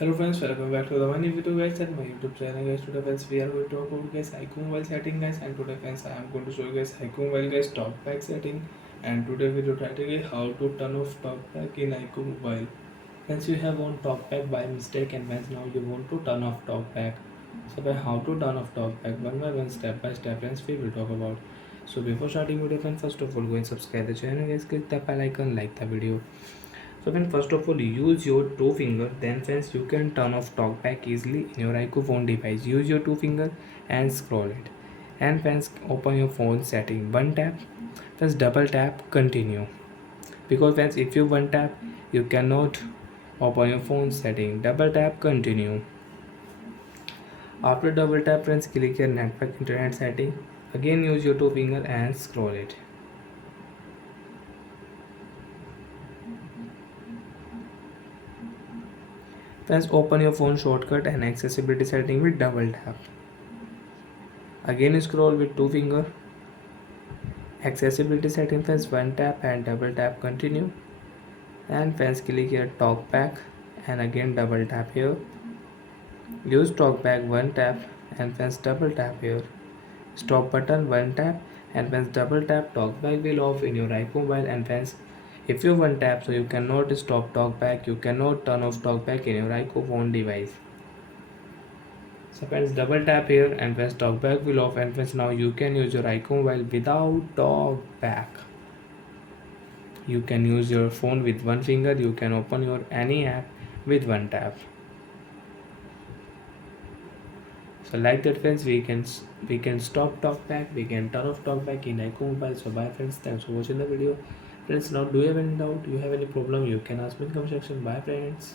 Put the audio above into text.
Hello friends, welcome back to the one new video guys and my YouTube channel guys. Today friends we are going to talk about guys iqoo mobile setting guys, and today friends I am going to show you guys iqoo mobile guys talkback setting, and today video title is how to turn off talkback in iqoo mobile. Friends, you have on talkback by mistake and friends now you want to turn off talkback. So by how to turn off talkback one by one, step by step friends we will talk about. So before starting video friends, first of all go and subscribe the channel guys, click the bell icon, like the video. So when first of all use your two finger, then friends you can turn off talkback easily in your iQOO phone device. Use your two finger and scroll it. And friends open your phone setting. One tap, friends double tap continue. Because friends if you one tap you cannot open your phone setting. Double tap continue. After double tap friends click your network internet setting. Again use your two finger and scroll it. Friends open your phone shortcut and accessibility setting with double tap. Again scroll with two finger. Accessibility setting friends one tap and double tap continue. And friends click here talkback and again double tap here. Use talkback one tap and friends double tap here. Stop button one tap and friends double tap. Talkback will off in your iPhone mobile, and friends if you one tap so you cannot stop talkback, you cannot turn off talkback in your iPhone device. So friends double tap here and press talkback will off, and friends now you can use your iQOO mobile without talkback. You can use your phone with one finger, you can open your any app with one tap. So like that friends we can stop talkback, we can turn off talkback in iQOO mobile. So bye friends, thanks for watching the video. Friends now do you have any doubt, you have any problem, you can ask me in the comment section. Bye friends.